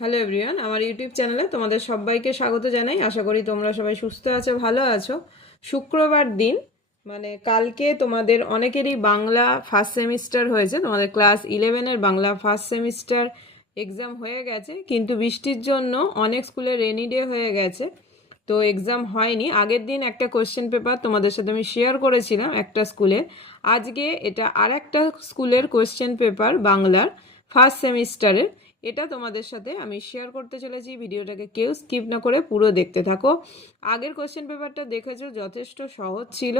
Hello everyone আমার YouTube চ্যানেলে তোমাদের সবাইকে স্বাগত জানাই। আশা করি তোমরা সবাই সুস্থ আছো, ভালো আছো। শুক্রবার দিন মানে কালকে তোমাদের অনেকেরই বাংলা ফার্স্ট সেমিস্টার হয়েছে। তোমাদের ক্লাস ইলেভেনের বাংলা ফার্স্ট সেমিস্টার এক্সাম হয়ে গেছে। কিন্তু বৃষ্টির জন্য অনেক স্কুলে রেনি ডে হয়ে গেছে। তো এক্সাম হয়নি। আগের দিন একটা কোশ্চেন পেপার তোমাদের সাথে আমি শেয়ার করেছিলাম একটা স্কুলে আজকে এটা আর একটা স্কুলের কোশ্চেন পেপার বাংলার ফার্স্ট সেমিস্টারের এটা তোমাদের সাথে আমি শেয়ার করতে চলেছি। ভিডিওটাকে কেউ স্কিপ না করে পুরো দেখতে থাকো। আগের কোশ্চেন পেপারটা দেখেছ, যথেষ্ট সহজ ছিল।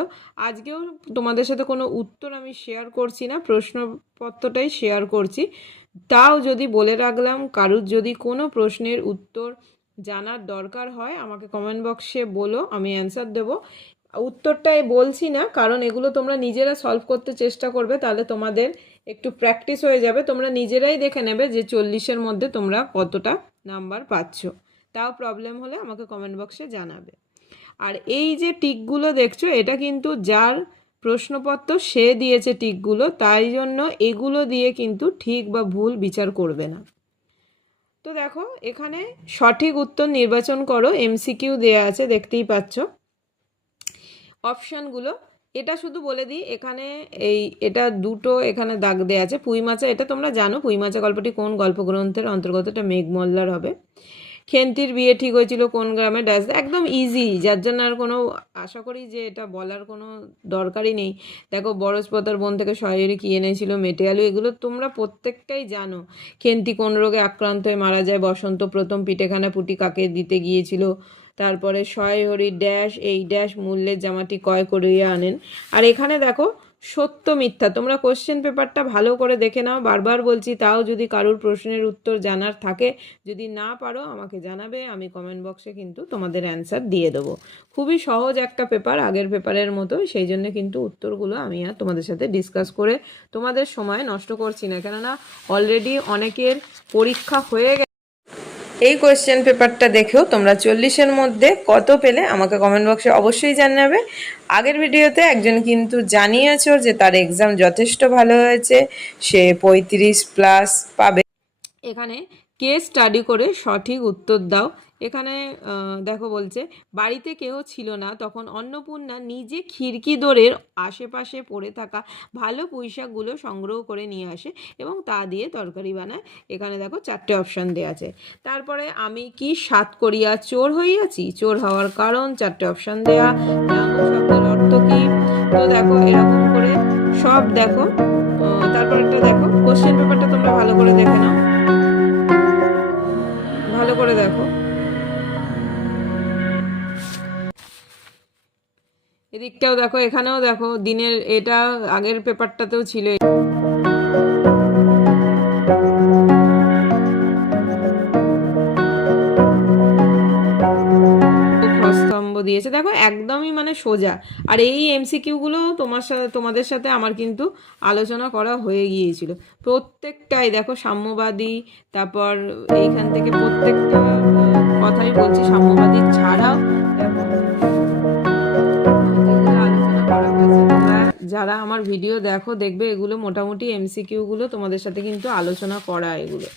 আজকেও তোমাদের সাথে কোনো উত্তর আমি শেয়ার করছি না, প্রশ্নপত্রটাই শেয়ার করছি। তাও যদি বলে রাখলাম, কারুর যদি কোনো প্রশ্নের উত্তর জানার দরকার হয়, আমাকে কমেন্ট বক্সে বলো, আমি অ্যান্সার দেবো। উত্তরটাই বলছি না, কারণ এগুলো তোমরা নিজেরা সলভ করতে চেষ্টা করবে, তাহলে তোমাদের একটু প্র্যাকটিস হয়ে যাবে। তোমরা নিজেরাই দেখে নেবে যে চল্লিশের মধ্যে তোমরা কতটা নাম্বার পাচ্ছ। তাও প্রবলেম হলে আমাকে কমেন্ট বক্সে জানাবে। আর এই যে টিকগুলো দেখছ, এটা কিন্তু যার প্রশ্নপত্র সে দিয়েছে টিকগুলো, তাই জন্য এগুলো দিয়ে কিন্তু ঠিক বা ভুল বিচার করবে না। তো দেখো, এখানে সঠিক উত্তর নির্বাচন করো এমসিকিউ দেয়া আছে, দেখতেই পাচ্ছ। অপশানগুলো। এটা শুধু বলে দিই, এখানে এই, এটা দুটো এখানে দাগ দেওয়া আছে। পুঁই মাচা, এটা তোমরা জানো, পুঁই মাচা গল্পটি কোন গল্পগ্রন্থের অন্তর্গত এটা মেঘমল্লার হবে। খেন্তির বিয়ে ঠিক হয়েছিল কোন গ্রামে? ড্যাশ একদম ইজি যার জন্য আর কোনো, আশা করি যে এটা বলার কোনো দরকারই নেই। দেখো বরসপতার বোন থেকে সহায়রি কি এনেছিল, মেটে আলু, এগুলো তোমরা প্রত্যেকটাই জানো। খেন্তি কোন রোগে আক্রান্ত হয়ে মারা যায়, বসন্ত প্রথম পিঠেখানা পুটি কাকে দিতে গিয়েছিল তারপরে শয় হরি ড্যাশ এই ড্যাশ মূল্যের জামাটি ক্রয় করিয়া আনেন। আর এখানে দেখো, সত্য মিথ্যা। তোমরা কোশ্চেন পেপারটা ভালো করে দেখে নাও। বারবার বলছি, তাও যদি কারুর প্রশ্নের উত্তর জানার থাকে, যদি না পারো, আমাকে জানাবে, আমি কমেন্ট বক্সে কিন্তু তোমাদের অ্যান্সার দিয়ে দেবো। খুবই সহজ একটা পেপার আগের পেপারের মতো সেই জন্য কিন্তু উত্তরগুলো আমি আর তোমাদের সাথে ডিসকাস করে তোমাদের সময় নষ্ট করছি না। কেননা অলরেডি অনেকের পরীক্ষা হয়ে গেছে। এই কোয়েশ্চেন পেপারটা দেখেও তোমরা চল্লিশের মধ্যে কত পেলে আমাকে কমেন্ট বক্সে অবশ্যই জানাবে। আগের ভিডিওতে একজন কিন্তু জানিয়েছ যে তার এক্সাম যথেষ্ট ভালো হয়েছে, সে পঁয়ত্রিশ প্লাস পাবে। এখানে কে স্টাডি করে সঠিক উত্তর দাও। এখানে দেখো বলছে, বাড়িতে কেউ ছিল না, তখন অন্নপূর্ণা নিজে খিড়কি দোরের আশেপাশে পড়ে থাকা ভালো পুঁইশাকগুলো সংগ্রহ করে নিয়ে আসে এবং তা দিয়ে তরকারি বানায়। এখানে দেখো চারটে অপশান দেওয়া আছে। তারপরে, আমি কি সাত করিয়া চোর হইয়াছি? চোর হওয়ার কারণ চারটে অপশান জানো শব্দের অর্থ কি? তো দেখো, এরকম করে সব দেখো। তারপর একটা দেখো কোশ্চেন পেপারটা তোমরা ভালো করে দেখে নাও। ভালো করে দেখো। এদিকটাও দেখো, এখানেও দেখো, দিনের এটা আগের পেপারটাতেও ছিল। দিয়েছে। দেখো, একদমই মানে সোজা। আর এই এমসিকিউগুলো তোমার সাথে তোমাদের সাথে আমার কিন্তু আলোচনা করা হয়ে গিয়েছিল। প্রত্যেকটাই দেখো, সাম্যবাদী, তারপর এইখান থেকে প্রত্যেকটা কথাই বলছি, সাম্যবাদী আমার ভিডিও দেখো, দেখবে এগুলো মোটামুটি এমসিকিউগুলো তোমাদের সাথে কিন্তু আলোচনা করা এগুলো।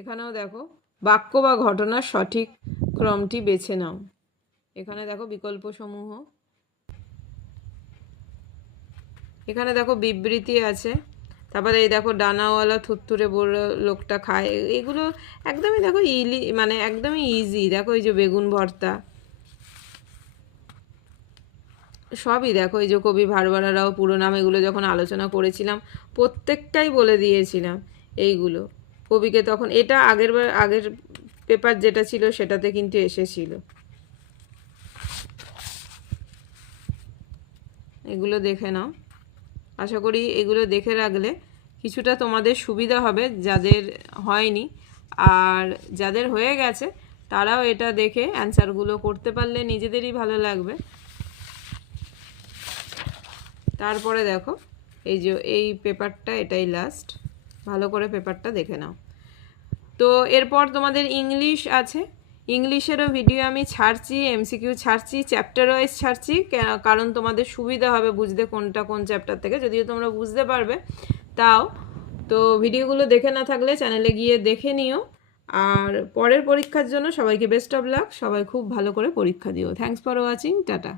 এখানেও দেখো, বাক্য বা ঘটনার সঠিক ক্রমটি বেছে নাও। এখানে দেখো বিকল্প সমূহ এখানে দেখো বিবৃতি আছে। তারপরে এই দেখো ডানাওয়ালা থুত্তুরে বড় লোকটা খায়। এগুলো একদমই দেখো ইলি মানে একদমই ইজি দেখো এই যে বেগুন ভর্তা। সবই দেখো, এই যে কবি ভারবারারাও পুরো নাম, এগুলো যখন আলোচনা করেছিলাম, প্রত্যেকটাই বলে দিয়েছিলাম এইগুলো। কবিকে তখন, এটা আগের আগের পেপার যেটা ছিল, সেটাতে কিন্তু এসেছিল। এগুলো দেখে নাও। আশা করি এগুলো দেখে রাখলে কিছুটা তোমাদের সুবিধা হবে, যাদের হয়নি। আর যাদের হয়ে গেছে, তারাও এটা দেখে অ্যান্সারগুলো করতে পারলে নিজেদেরই ভালো লাগবে। তারপরে দেখো, এই যে এই পেপারটা এটাই লাস্ট ভালো করে পেপারটা দেখে নাও। তো এরপর তোমাদের ইংলিশ আছে। ইংলিশেরও ভিডিও আমি ছাড়ছি এমসিকিউ ছাড়ছি চ্যাপ্টার ওয়াইজ ছাড়ছি কারণ তোমাদের সুবিধা হবে বুঝতে কোনটা কোন চ্যাপ্টার থেকে। যদিও তোমরা বুঝতে পারবে, তাও। তো ভিডিওগুলো দেখে না থাকলে চ্যানেলে গিয়ে দেখে নিও। আর পরের পরীক্ষার জন্য সবাইকে বেস্ট অফ লাক সবাই খুব ভালো করে পরীক্ষা দিও। Thanks for watching tata.